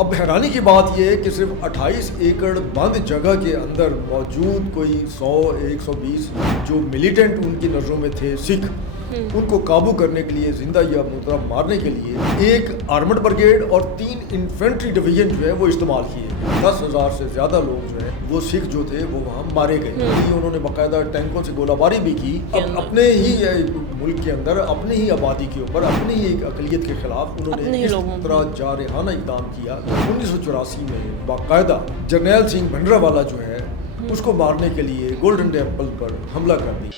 اب حیرانی کی بات یہ ہے کہ صرف 28 ایکڑ بند جگہ کے اندر موجود کوئی 100-120 جو ملیٹنٹ ان کی نظروں میں تھے سکھ، ان کو قابو کرنے کے لیے، زندہ یا مردہ مارنے کے لیے ایک آرمڈ بریگیڈ اور 3 انفینٹری ڈویژن جو ہے وہ استعمال کیے گئے۔ 10,000 سے زیادہ لوگ جو ہے وہ سکھ جو تھے وہ وہاں مارے گئے۔ انہوں نے باقاعدہ ٹینکوں سے گولہ باری بھی کی، اپنے ہی ملک کے اندر اپنی ہی آبادی کے اوپر، اپنی ہی ایک اقلیت کے خلاف انہوں نے اس طرح جارحانہ اقدام کیا۔ 1984 میں باقاعدہ جرنیل سنگھ بھنڈراوالا جو ہے اس کو مارنے کے لیے گولڈن ٹیمپل پر حملہ کر دیا۔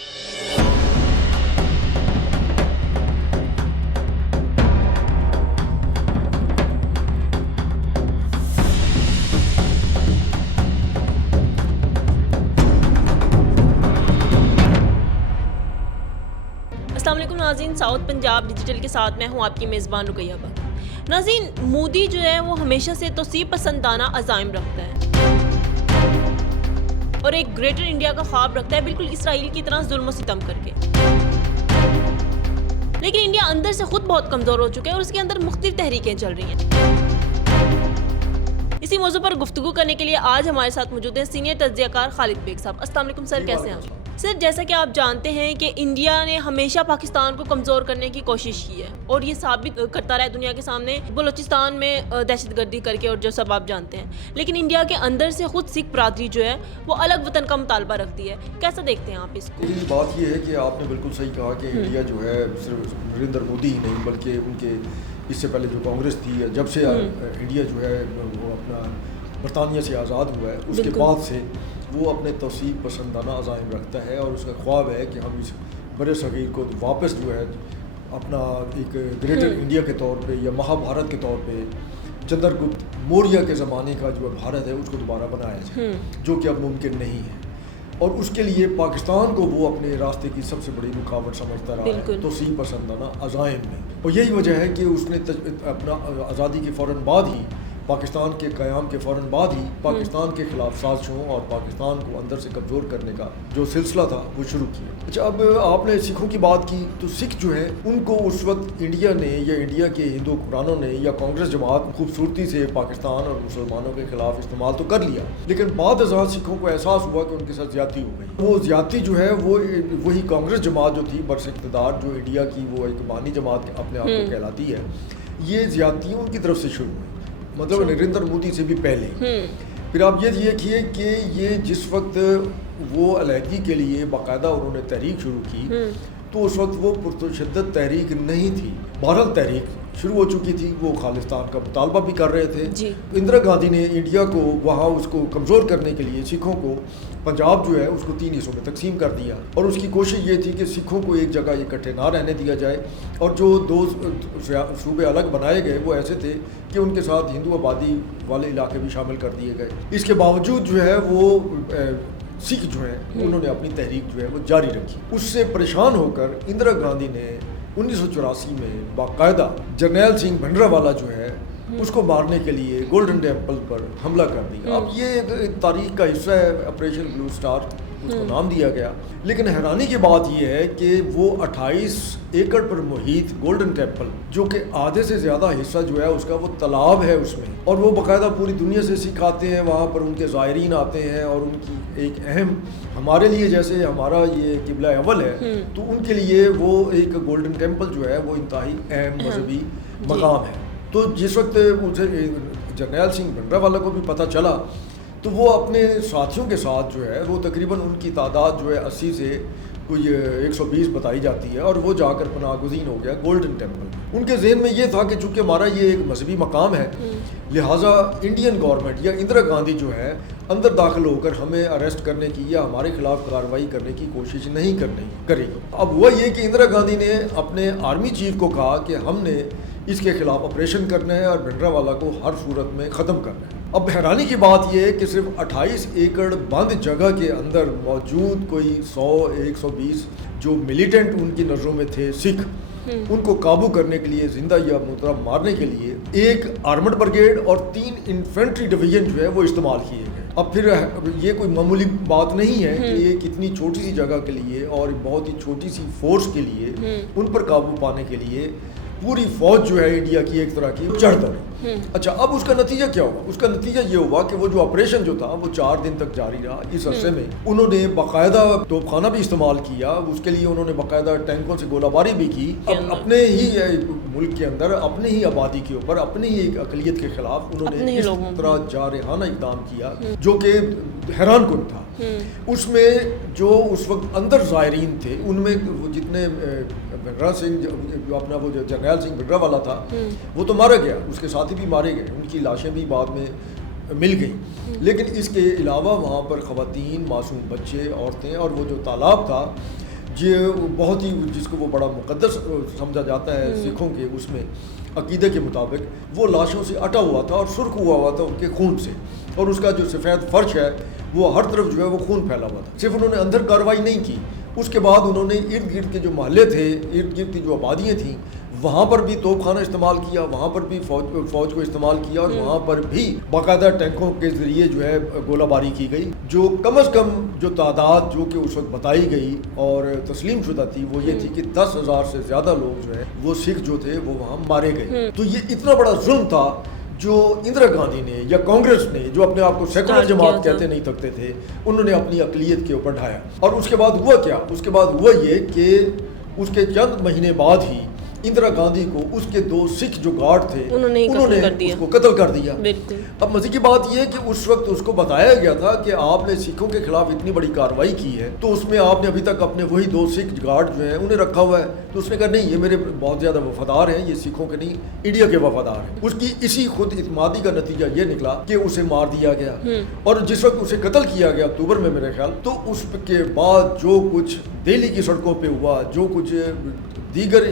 السلام علیکم ناظرین، ساؤتھ پنجاب ڈیجیٹل کے ساتھ میں ہوں آپ کی میزبان رقیہ بٹ۔ ناظرین، مودی جو ہے وہ ہمیشہ سے توسیع پسندانہ عزائم رکھتا ہے اور ایک گریٹر انڈیا کا خواب رکھتا ہے، بالکل اسرائیل کی طرح ظلم و ستم کر کے۔ لیکن انڈیا اندر سے خود بہت کمزور ہو چکا ہے اور اس کے اندر مختلف تحریکیں چل رہی ہیں۔ اسی موضوع پر گفتگو کرنے کے لیے آج ہمارے ساتھ موجود ہیں سینئر تجزیہ کار خالد بیگ صاحب۔ السلام علیکم سر، کیسے ہیں آپ؟ سر، جیسا کہ آپ جانتے ہیں کہ انڈیا نے ہمیشہ پاکستان کو کمزور کرنے کی کوشش کی ہے اور یہ ثابت کرتا رہا ہے دنیا کے سامنے، بلوچستان میں دہشت گردی کر کے، اور جو سب آپ جانتے ہیں۔ لیکن انڈیا کے اندر سے خود سکھ برادری جو ہے وہ الگ وطن کا مطالبہ رکھتی ہے۔ کیسا دیکھتے ہیں آپ اس کو؟ بات یہ ہے کہ آپ نے بالکل صحیح کہا کہ انڈیا جو ہے صرف نریندر مودی ہی نہیں بلکہ ان کے اس سے پہلے جو کانگریس تھی، جب سے انڈیا جو ہے وہ اپنا برطانیہ سے آزاد ہوا ہے اس کے بعد سے وہ اپنے توسیع پسندانہ عزائم رکھتا ہے، اور اس کا خواب ہے کہ ہم اس برے صغیر کو واپس جو ہے اپنا ایک گریٹر انڈیا کے طور پہ یا مہا بھارت کے طور پہ چندر گپت موریہ کے زمانے کا جو بھارت ہے اس کو دوبارہ بنایا جائے، جو کہ اب ممکن نہیں ہے۔ اور اس کے لیے پاکستان کو وہ اپنے راستے کی سب سے بڑی رکاوٹ سمجھتا رہا ہے توسیع پسندانہ عزائم میں، اور یہی وجہ ہے کہ اس نے اپنا آزادی کے فوراً بعد ہی، پاکستان کے قیام کے فوراً بعد ہی پاکستان کے خلاف سازشوں اور پاکستان کو اندر سے کمزور کرنے کا جو سلسلہ تھا وہ شروع کیا۔ اچھا، اب آپ نے سکھوں کی بات کی تو سکھ جو ہیں ان کو اس وقت انڈیا نے یا انڈیا کے ہندو حکمرانوں نے یا کانگریس جماعت خوبصورتی سے پاکستان اور مسلمانوں کے خلاف استعمال تو کر لیا، لیکن بعد ازاں سکھوں کو احساس ہوا کہ ان کے ساتھ زیادتی ہو گئی۔ وہ زیادتی جو ہے وہ وہی کانگریس جماعت جو تھی برس اقتدار، جو انڈیا کی وہ ایک بانی جماعت اپنے آپ کو کہلاتی ہے، یہ زیادتی ان کی طرف سے شروع ہوئی، مطلب نریندر مودی سے بھی پہلے۔ پھر آپ یہ دیکھیے کہ یہ جس وقت وہ علیحدگی کے لیے باقاعدہ انہوں نے تحریک شروع کی تو اس وقت وہ پرتشدد تحریک نہیں تھی، بہرحال تحریک شروع ہو چکی تھی، وہ خالصتان کا مطالبہ بھی کر رہے تھے۔ اندرا گاندھی نے انڈیا کو وہاں اس کو کمزور کرنے کے لیے سکھوں کو، پنجاب جو ہے اس کو 3 حصوں میں تقسیم کر دیا، اور اس کی کوشش یہ تھی کہ سکھوں کو ایک جگہ اکٹھے نہ رہنے دیا جائے، اور جو 2 صوبے الگ بنائے گئے وہ ایسے تھے کہ ان کے ساتھ ہندو آبادی والے علاقے بھی شامل کر دیے گئے۔ اس کے باوجود جو ہے وہ سکھ جو ہیں انہوں نے اپنی تحریک جو ہے وہ جاری رکھی۔ اس سے پریشان ہو کر اندرا گاندھی نے 1984 میں باقاعدہ جرنیل سنگھ بھنڈراوالا جو ہے اس کو مارنے کے لیے گولڈن ٹیمپل پر حملہ کر دیا۔ اب یہ تاریخ کا حصہ ہے، آپریشن بلو اسٹار اس کو نام دیا گیا، لیکن حیرانی کی بات یہ ہے کہ وہ 28 ایکڑ پر محیط گولڈن ٹیمپل، جو کہ آدھے سے زیادہ حصہ جو ہے اس کا وہ تالاب ہے اس میں، اور وہ باقاعدہ پوری دنیا سے سکھ آتے ہیں وہاں پر، ان کے زائرین آتے ہیں، اور ان کی ایک اہم، ہمارے لیے جیسے ہمارا یہ قبلہ اول ہے تو ان کے لیے وہ ایک گولڈن ٹیمپل جو ہے وہ انتہائی اہم مذہبی مقام ہے۔ تو جس وقت مجھے جرنیل سنگھ بھنڈراوالا کو بھی پتہ چلا تو وہ اپنے ساتھیوں کے ساتھ جو ہے وہ تقریباً ان کی تعداد جو ہے 80 سے کوئی 120 بتائی جاتی ہے، اور وہ جا کر پناہ گزین ہو گیا گولڈن ٹیمپل۔ ان کے ذہن میں یہ تھا کہ چونکہ ہمارا یہ ایک مذہبی مقام ہے، لہٰذا انڈین گورنمنٹ یا اندرا گاندھی جو ہے اندر داخل ہو کر ہمیں اریسٹ کرنے کی یا ہمارے خلاف کارروائی کرنے کی کوشش نہیں کرے گی۔ اب ہوا یہ کہ اندرا گاندھی نے اپنے آرمی چیف کو کہا کہ ہم نے اس کے خلاف آپریشن کرنا ہے اور بھنڈراوالا کو ہر صورت میں ختم کرنا ہے۔ اب حیرانی کی بات یہ ہے کہ صرف 28 ایکڑ بند جگہ کے اندر موجود کوئی 100-120 جو ملیٹنٹ ان کی نظروں میں تھے سکھ، ان کو قابو کرنے کے لیے، زندہ یا مردہ مارنے کے لیے ایک آرمڈ بریگیڈ اور 3 انفینٹری ڈویژن جو ہے وہ استعمال کیے گئے۔ اب پھر یہ کوئی معمولی بات نہیں ہے کہ ایک اتنی چھوٹی سی جگہ کے لیے اور بہت ہی چھوٹی سی فورس کے لیے ان پر قابو پانے کے لیے पूरी फौज जो है इंडिया की एक तरह की चढ़ दौड़ी। अच्छा, अब उसका नतीजा क्या हुआ? उसका नतीजा ये हुआ कि वो जो ऑपरेशन जो था वो 4 दिन तक जारी रहा। इस अरसे में उन्होंने बाकायदा तोपखाना भी इस्तेमाल किया, उसके लिए उन्होंने बाकायदा टैंकों से गोलाबारी भी की। अपने ही मुल्क के अंदर अपने ही आबादी के ऊपर अपनी ही अकलियत के खिलाफ उन्होंने इस तरह जारहाना इक़दाम किया जो कि हैरान कुन था। उसमें जो उस वक्त अंदर ज़ायरीन थे उनमें जितने भिंडरा सिंह जो अपना वो जो जरनैल सिंह भिंडरा वाला था वो तो मारा गया, उसके साथी भी मारे गए, उनकी लाशें भी बाद में मिल गई। लेकिन इसके अलावा वहाँ पर ख़वातीन, मासूम बच्चे, औरतें और वो जो तालाब था जो बहुत ही जिसको वो बड़ा मुक़द्दस समझा जाता है सिखों के उसमें अकीदे के मुताबिक, वो लाशों से अटा हुआ था और सुर्ख हुआ था उनके खून से, और उसका जो सफ़ेद फर्श है वो हर तरफ जो है वो खून फैला हुआ था। सिर्फ उन्होंने अंदर कार्रवाई नहीं की, उसके बाद उन्होंने इर्द गिर्द के जो महल्ले थे, इर्द गिर्द की जो आबादियाँ थीं, वहाँ पर भी तोपखाना इस्तेमाल किया, वहाँ पर भी फौज को इस्तेमाल किया, और वहाँ पर भी बाकायदा टैंकों के ज़रिए जो है गोलाबारी की गई। जो कम अज़ कम जो तादाद जो कि उस वक्त बताई गई और तस्लीम शुदा थी वो ये थी कि 10,000 से ज़्यादा लोग जो है वो सिख जो थे वो वहाँ मारे गए। तो ये इतना बड़ा जुल्म था जो इंदिरा गांधी ने या कांग्रेस ने, जो अपने आप को सेकुलर जमात कहते नहीं थकते थे, उन्होंने अपनी अक़लियत के ऊपर ढाया। और उसके बाद हुआ क्या? उसके बाद हुआ ये कि उसके चंद महीने बाद ही इंदिरा गांधी को उसके 2 सिख जो गार्ड थे उन्होंने उसको कत्ल कर दिया। अब मज़े की बात यह है कि उस वक्त उसको बताया गया था कि आपने सिखों के खिलाफ इतनी बड़ी कार्रवाई की है, तो उसमें आपने अभी तक अपने वही 2 सिख गार्ड जो हैं उन्हें रखा हुआ है। तो उसने कहा नहीं, ये मेरे बहुत ज़्यादा वफादार हैं, ये सिखों के नहीं इंडिया के वफादार हैं। उसकी इसी खुद इत्मादी का नतीजा ये निकला कि उसे मार दिया गया। और जिस वक्त उसे कत्ल किया गया अक्टूबर में मेरे ख्याल, तो उसके बाद जो कुछ दिल्ली की सड़कों पर हुआ, जो कुछ दीगर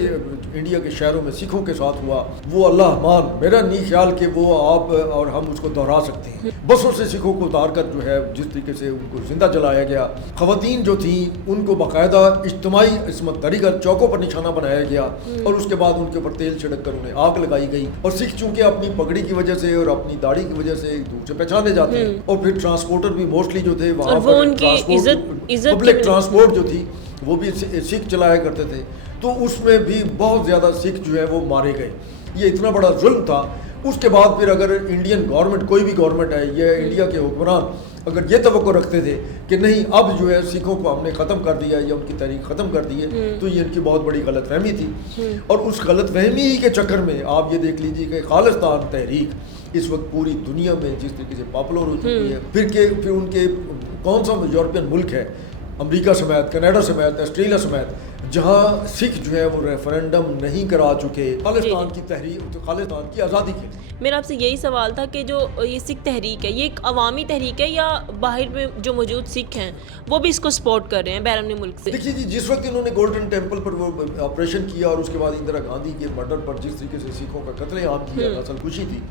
इंडिया के शहरों में सिखों के साथ हुआ, वो अल्लाह मान, मेरा नहीं ख्याल कि वो आप और हम उसको दोहरा सकते हैं। बसों से सिखों को उतार कर जो है जिस तरीके से उनको जिंदा जलाया गया, ख़वातीन जो थी उनको बाकायदा इज्तिमाई इस्मत दरी कर चौकों पर निशाना बनाया गया, और उसके बाद उनके ऊपर तेल छिड़क कर उन्हें आग लगाई गई। और सिख चूँकि अपनी पगड़ी की वजह से और अपनी दाढ़ी की वजह से एक दूसरे पहचाने जाते हैं, और फिर ट्रांसपोर्टर भी मोस्टली जो थे वहाँ पर पब्लिक ट्रांसपोर्ट जो थी वो भी सिख चलाया करते थे, तो उसमें भी बहुत ज़्यादा सिख जो है वो मारे गए। ये इतना बड़ा जुल्म था। उसके बाद फिर अगर इंडियन गवर्नमेंट, कोई भी गवर्नमेंट है, ये इंडिया के हुक्मरान अगर ये तवक्को रखते थे कि नहीं अब जो है सिखों को हमने ख़त्म कर दिया या उनकी तहरीक ख़त्म कर दी है, तो ये इनकी बहुत बड़ी गलतफहमी थी। और उस गलतफहमी ही के चक्कर में आप ये देख लीजिए कि खालिस्तान तहरीक इस वक्त पूरी दुनिया में जिस तरीके से पॉपुलर हो चुकी है। फिर उनके कौन सा यूरोपियन मुल्क है, अमेरिका समेत, कनाडा समेत, ऑस्ट्रेलिया समेत, जहाँ सिख जो है वो रेफरेंडम नहीं करा चुके खालिस्तान की तहरीक, तो खालिस्तान की आज़ादी के लिए। मेरा आपसे यही सवाल था कि जो ये सिख तहरीक है, ये एक अवामी तहरीक है या बाहर में जो मौजूद सिख हैं वो भी इसको सपोर्ट कर रहे हैं बैरून मुल्क से? देखिए जी, जिस वक्त इन्होंने गोल्डन टेम्पल पर वो ऑपरेशन किया और उसके बाद इंदिरा गांधी के मर्डर पर जिस तरीके से सिखों का कत्लेआम किया, असल खुशी थी,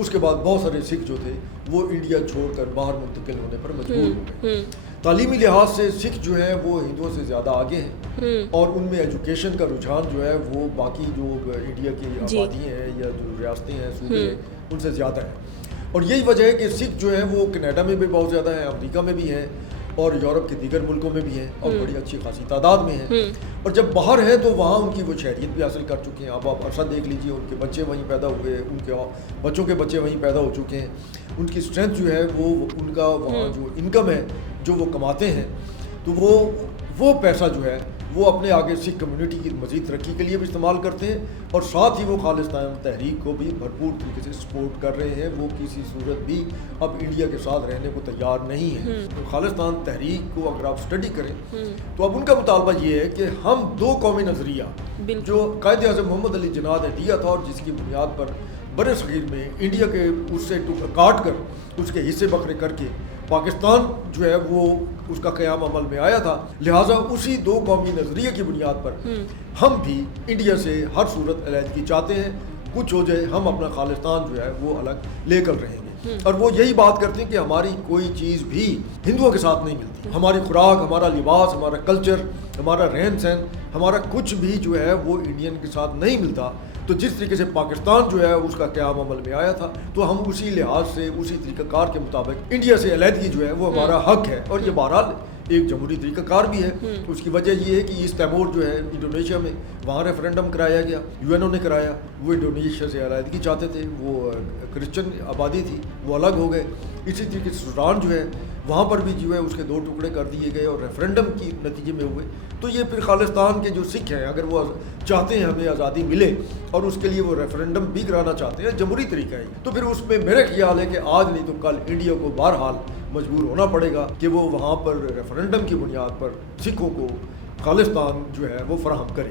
उसके बाद बहुत सारे सिख जो थे वो इंडिया छोड़कर बाहर मुंतकिल होने पर मजबूर हो गए। तालीमी लिहाज से सिख जो हैं वो हिंदुओं से ज़्यादा आगे हैं, और उनमें एजुकेशन का रुझान जो है वो बाकी जो इंडिया की आबादी हैं या जो रियासतें हैं, सूबे हैं, उनसे ज़्यादा है। और यही वजह है कि सिख जो हैं वो कनाडा में भी बहुत ज़्यादा हैं, अमेरिका में भी हैं, और यूरोप के दीगर मुल्कों में भी हैं, और बड़ी अच्छी खासी तादाद में हैं। और जब बाहर हैं तो वहाँ उनकी वो शहरियत भी हासिल कर चुके हैं। अब आप अरसा देख लीजिए, उनके बच्चे वहीं पैदा हुए, उनके बच्चों के बच्चे वहीं पैदा हो चुके हैं। उनकी स्ट्रेंथ जो है वो उनका वहाँ जो इनकम है जो वो कमाते हैं, तो वो पैसा जो है वो अपने आगे सिख कम्युनिटी की मज़ीद तरक्की के लिए भी इस्तेमाल करते हैं, और साथ ही वो खालिस्तान तहरीक को भी भरपूर तरीके से सपोर्ट कर रहे हैं। वो किसी सूरत भी अब इंडिया के साथ रहने को तैयार नहीं है। तो खालिस्तान तहरीक को अगर आप स्टडी करें तो अब उनका मुतालबा ये है कि हम 2 कौमी नज़रिया जो कायदे आज़म मोहम्मद अली जिन्ना ने दिया था, और जिसकी बुनियाद पर बड़े सगीर में इंडिया के उससे काट कर उसके हिस्से बखरे करके पाकिस्तान जो है वो उसका क़याम अमल में आया था। लिहाजा उसी 2 कौमी नज़रिए की बुनियाद पर हम भी इंडिया से हर सूरत अलहदगी चाहते हैं। कुछ हो जाए, हम अपना खालिस्तान जो है वो अलग लेकर रहेंगे। और वो यही बात करते हैं कि हमारी कोई चीज़ भी हिंदुओं के साथ नहीं मिलती। हमारी खुराक, हमारा लिबास, हमारा कल्चर, हमारा रहन सहन, हमारा कुछ भी जो है वो इंडियन के साथ नहीं मिलता। तो जिस तरीके से पाकिस्तान जो है उसका क़याम अमल में आया था, तो हम उसी लिहाज से, उसी तरीक़ाकार के मुताबिक इंडिया से अलहदगी जो है वो हमारा हक है। और ये बहरहाल ایک جمہوری طریقہ کار بھی ہے. اس کی وجہ یہ ہے کہ ایسٹ تیمور جو ہے انڈونیشیا میں, وہاں ریفرینڈم کرایا گیا, یو این او نے کرایا. وہ انڈونیشیا سے علیحدگی چاہتے تھے, وہ کرسچن آبادی تھی, وہ الگ ہو گئے. اسی طریقے سے سوڈان جو ہے وہاں پر بھی جو ہے اس کے 2 ٹکڑے کر دیے گئے اور ریفرینڈم کی نتیجے میں ہوئے. تو یہ پھر خالصتان کے جو سکھ ہیں اگر وہ چاہتے ہیں ہمیں آزادی ملے اور اس کے لیے وہ ریفرینڈم بھی کرانا چاہتے ہیں, جمہوری طریقہ ہے, تو پھر اس میں میرا خیال ہے کہ آج نہیں تو کل انڈیا کو بہرحال مجبور ہونا پڑے گا کہ وہ وہاں پر ریفرینڈم کی بنیاد پر سکھوں کو خالصتان جو ہے وہ فراہم کرے.